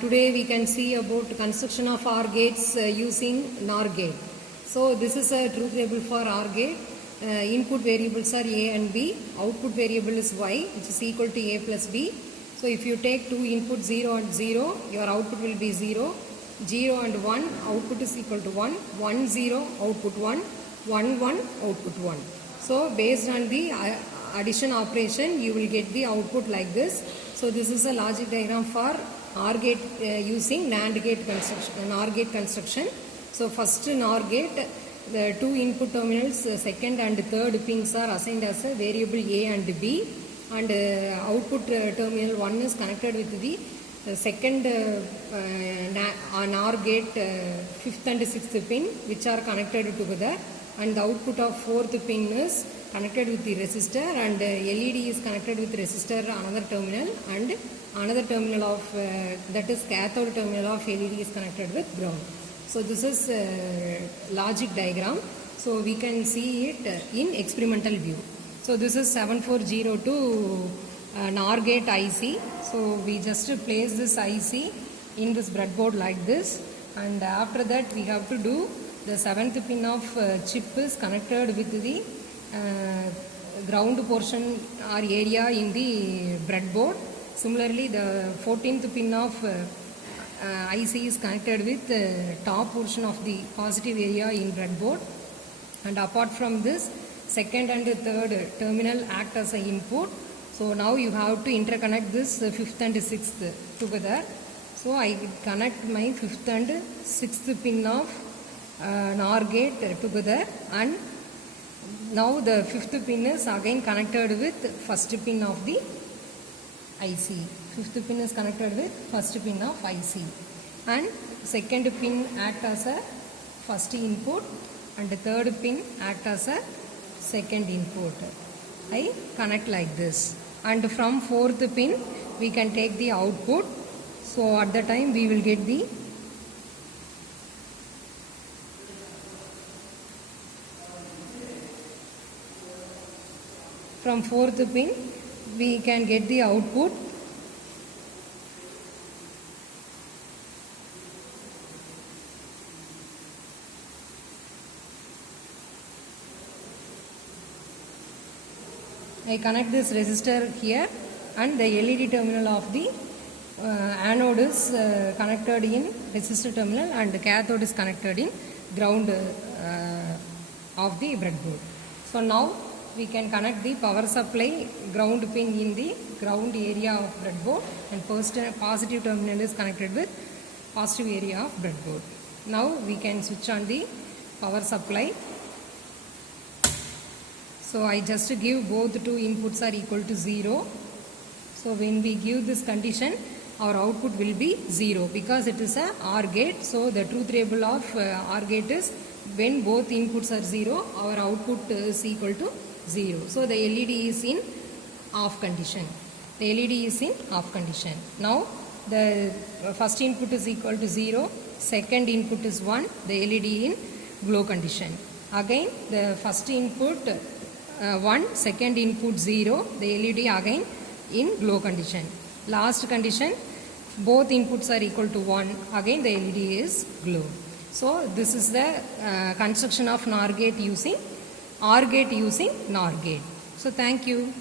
Today we can see about construction of OR gates using NOR gate. So this is a truth table for OR gate. Input variables are A and B. Output variable is Y, which is equal to A plus B. So if you take two inputs 0 and 0, your output will be 0. 0 and 1, output is equal to 1. 1, 0, output 1. 1, 1, output 1. So based on the addition operation, you will get the output like this. So this is a logic diagram for OR gate using NAND gate construction, NOR gate construction. So first NOR gate, the two input terminals, second and third pins are assigned as a variable A and B, and output terminal 1 is connected with the second NOR gate 5th and 6th pin, which are connected together, and the output of 4th pin is connected with the resistor, and LED is connected with resistor another terminal, and another terminal of that is cathode terminal of LED is connected with ground. So this is logic diagram. So we can see it in experimental view. So this is 7402 NOR gate IC. So we just place this IC in this breadboard like this, and after that we have to do the 7th pin of chip is connected with the ground portion or area in the breadboard. Similarly, the 14th pin of IC is connected with top portion of the positive area in breadboard, and apart from this, second and third terminal act as an input. So now you have to interconnect this 5th and 6th together. So I connect my 5th and 6th pin of NOR gate together, and now the 5th pin is again connected with 1st pin of the IC. 5th pin is connected with 1st pin of IC, and 2nd pin act as a 1st input, and the 3rd pin act as a 2nd input. I connect like this, and from 4th pin we can take the output. So at the time we will get the from 4th pin we can get the output. I connect this resistor here, and the LED terminal of the anode is connected in resistor terminal, and the cathode is connected in ground of the breadboard. So now we can connect the power supply ground pin in the ground area of breadboard, and positive terminal is connected with positive area of breadboard. Now we can switch on the power supply. So I just give both two inputs are equal to 0. So when we give this condition, our output will be 0 because it is a OR gate. So the truth table of OR gate is when both inputs are 0, our output is equal to 0. So the LED is in off condition. The LED is in off condition. Now the first input is equal to 0, second input is 1, the LED in glow condition. Again the first input 1, second input 0, the LED again in glow condition. Last condition, both inputs are equal to 1, again the LED is glow. So this is the construction of NOR gate using OR gate using NOR gate. So thank you.